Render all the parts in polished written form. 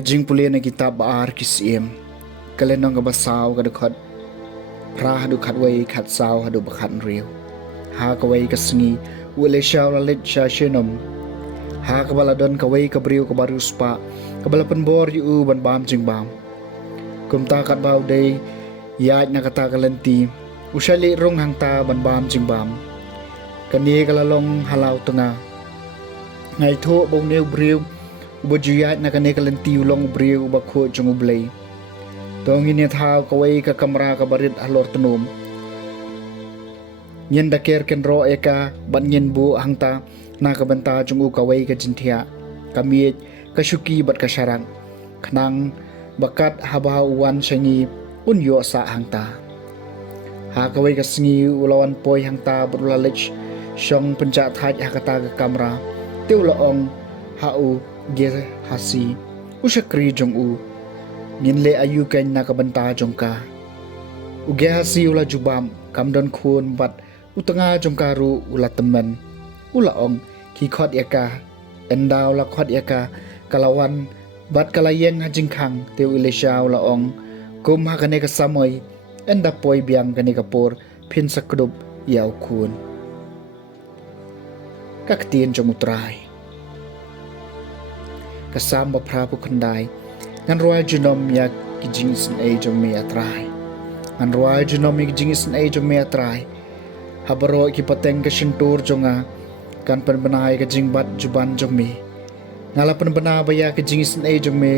Kajing puli na kitab baar kisiem kalenong kabasaw kadukhat pra hadukhat way khat saw hadu bakhat riu ha kaway kasngi ule shaw lalit sha shenom ha kabaladon kaway kabriu kabarus pa kabalapan bor yu ban bam jing bam kumta kat baw day yaj na kata kalanti usali rong hangta ban bam jing bam kani kalalong halaw tunga ngai tho bong neu briu bujuyat na kane kalanti ulong briu bakho jung ublay tong ini thao kawai ka kamra ka barit alor tunum nyen daker ken ro eka ban nyen bu hangta na ka banta jung u kawai ka jinthia kami ka shuki bat ka sharang khnang bakat haba wan sangi unyo sa hangta ha kawai ka sngi ulawan poi hangta brulalech shong penja thaj hakata ka kamra teulaong hau ge hasi usakri jong u ninle ayu kan na kabanta jong ka uge hasi ula jubam kamdon khun bat utanga jong karu ula temen ula ong ki khot yaka endaw la khot yaka kalawan bat kalayeng hajing khang teu ilesha ula ong kum ha kane ka samoy enda poi biang kane kapor phin sakrup yaw khun kaktien jong utrai kasam bapra pu khandai ngan roi junom ya kijing sin e jong me atrai ngan roi junom mi kijing sin e jong me atrai habaro ki pateng ka shintur jonga kan pen banai ka jing bat juban jong me ngala pen bana baya kijing sin e jong me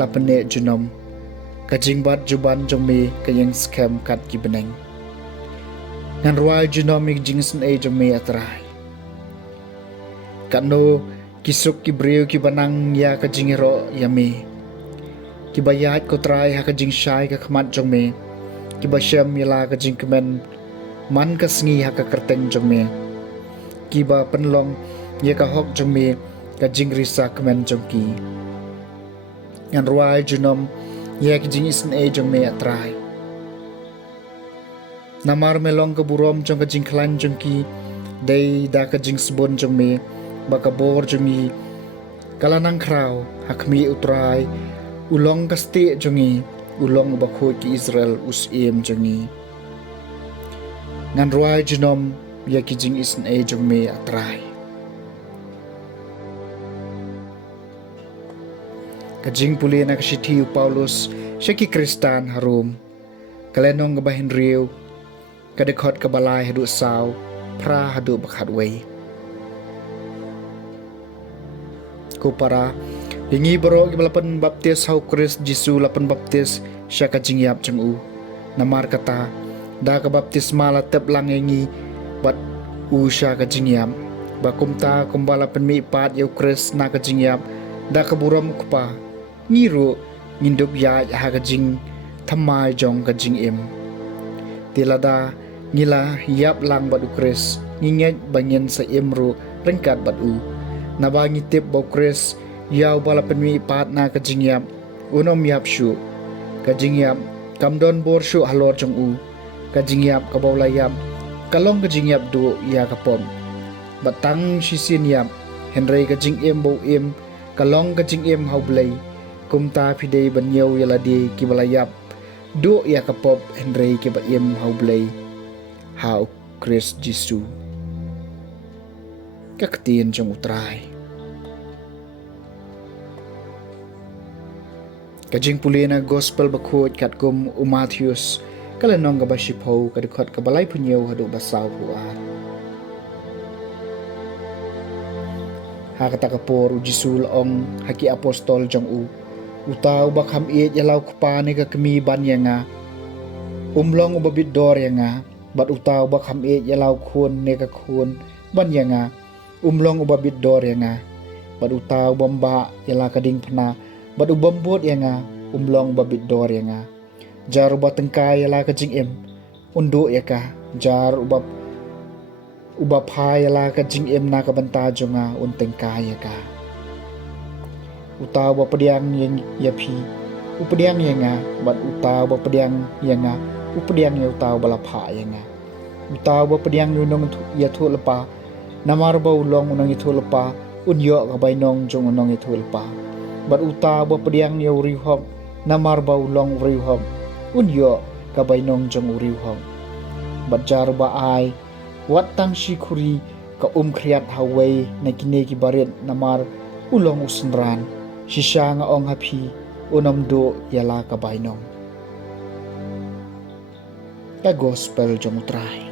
la pene junom ka jing bat juban jong me ka yang scam kat ki beneng ngan roi junom mi kijing sin e jong me atrai kano kisuk ki breu ki banang ya ka jingero yami ki bayat ko try ha ka jing shai ka khamat jong me ki bashem yala ka jing kemen man ka sngi ha ka kerteng jong me ki ba penlong ye ka hok jong me ka jing risa kemen jong ki ngan ruai junom ye ki jing isen e jong me atrai namar melong ka burom jong ka jing klan jong ki dei da ka jing sbon jong me bakabor jungi kalanang kraw hakmi utrai ulong kasti jungi ulong bakho ki Israel usim jungi ngan ruai junom ya ki jing isn e jung me atrai kajing puli na kasithi Paulus syaki Kristan harum kalenong gabahin riu kadekot kabalai hadu saw pra hadu bakhat wei ko para hingi baro gibalapan baptis hau Kris Jisu lapan baptis sya ka jingyap jeng u namar kata da ka baptis mala tep langengi bat u sya ka jingyap bakumta kumbala pen mi pat yu Kris na ka jingyap da ka buram kupa ngiru nginduk ya ha ka jing thamai jong ka jing im tilada ngila yap lang bat u Kris nginget bangyen sa imru rengkat bat u nabangi tip bo Kris yaw bala penmi pat na kajingyap unom yap shu kajingyap kamdon bor shu halor jong u kajingyap kabaw layap kalong kajingyap du ya kapom batang sisin yap henry kajing em bo em kalong kajing em haublay kumta pidey banyaw yaladi kibalayap du ya kapop henry kiba em haublay hau Kris Jisu kaktiin jong utray kajing puli na gospel bakut kat kum Matthews kalenong gabashipo kadukot kabalay punyaw hadu basaw puan hakata kapor Jisu laong haki apostol jong u utaw bakham it yalaw kupani ka kami banya nga umlong ubabit dor nga bat utaw bakham it yalaw kun ne ka kun banya nga umlong ubabit dor nga bad utaw bamba yala kading pna bad ubambot yanga umlong babit dor yanga jar ubat tengkai yala kajing em undo yaka jar ubap ha yala kajing em na kabanta jonga untengkai yaka utaw ba pediang yang yapi upediang yanga bad utaw ba pediang yanga upediang ya utaw balapha yanga utaw ba pediang yunong yathu lepa namar ba ulong unang itu lepa unyo kabay nong jong unong itu lepa bat uta ba pediang yo rihop namar ba ulong rihop unyo kabay nong jong rihop bat jar ba ai wat tang shikuri ka kriat haway na kine ki barit namar ulong usnran shisha nga ong hapi unam do yala kabay nong ka gospel jong utray